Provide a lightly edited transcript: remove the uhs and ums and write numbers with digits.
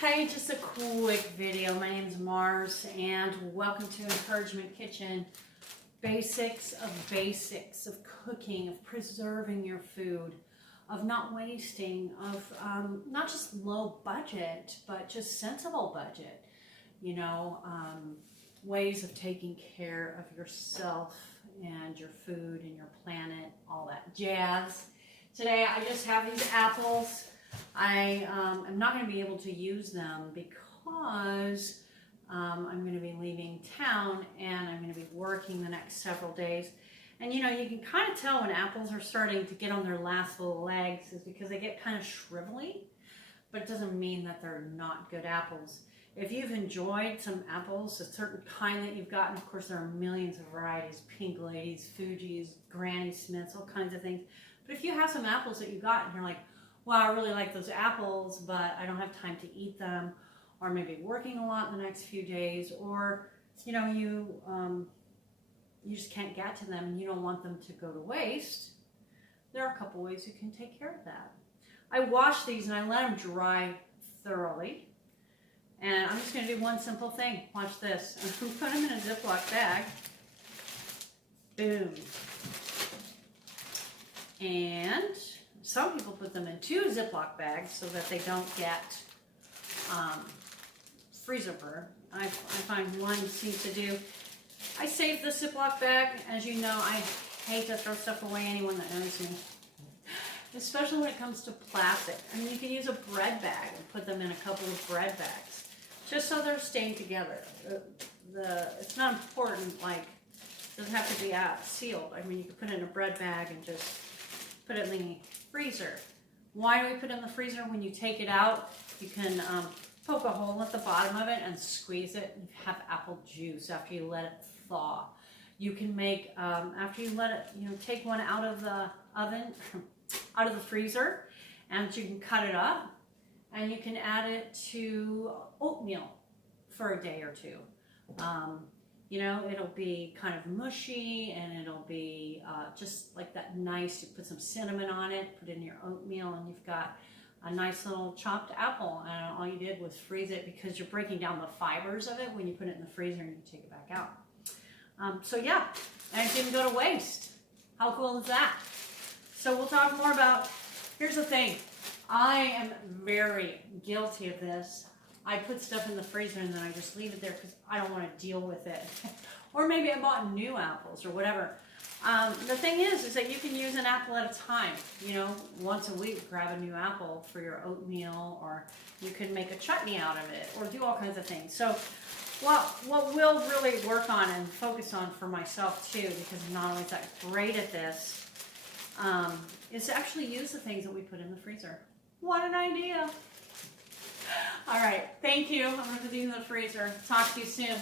Hey, just a quick video. My name is Mars and welcome to Encouragement Kitchen. Basics of cooking, of preserving your food, of not wasting, of not just low budget, but just sensible budget. You know, ways of taking care of yourself and your food and your planet, all that jazz. Today I just have these apples. I am not going to be able to use them because I'm going to be leaving town and I'm going to be working the next several days. And you know, you can kind of tell when apples are starting to get on their last little legs is because they get kind of shrivelly, but it doesn't mean that they're not good apples. If you've enjoyed some apples, a certain kind that you've gotten, of course there are millions of varieties, Pink Ladies, Fuji's, Granny Smiths, all kinds of things. But if you have some apples that you got and you're like, wow, I really like those apples, but I don't have time to eat them, or maybe working a lot in the next few days, or you know, you just can't get to them and you don't want them to go to waste, there are a couple ways you can take care of that. I wash these and I let them dry thoroughly, and I'm just going to do one simple thing. Watch this. I'm going to put them in a Ziploc bag. Boom. And some people put them in 2 Ziploc bags so that they don't get freezer burn. I find one seems to do. I save the Ziploc bag. As you know, I hate to throw stuff away, anyone that knows me. Especially when it comes to plastic. I mean, you can use a bread bag and put them in a couple of bread bags, just so they're staying together. It's not important, like, it doesn't have to be sealed. I mean, you can put it in a bread bag and just put it in the freezer. Why do we put it in the freezer? When you take it out, you can poke a hole at the bottom of it and squeeze it and have apple juice after you let it thaw. You can make, after you let it, you know, take one out of the oven, out of the freezer, and you can cut it up and you can add it to oatmeal for a day or two. You know, it'll be kind of mushy and it'll be just like that nice, you put some cinnamon on it, put it in your oatmeal, and you've got a nice little chopped apple, and all you did was freeze it because you're breaking down the fibers of it when you put it in the freezer and you take it back out. So yeah, and it didn't go to waste. How cool is that? So we'll talk more about, here's the thing, I am very guilty of this. I put stuff in the freezer and then I just leave it there because I don't want to deal with it. Or maybe I bought new apples or whatever. The thing is that you can use an apple at a time. You know, once a week, grab a new apple for your oatmeal, or you can make a chutney out of it, or do all kinds of things. So what we'll really work on and focus on for myself too, because I'm not always that great at this, is to actually use the things that we put in the freezer. What an idea! All right, thank you. I'm going to put these in the freezer. Talk to you soon.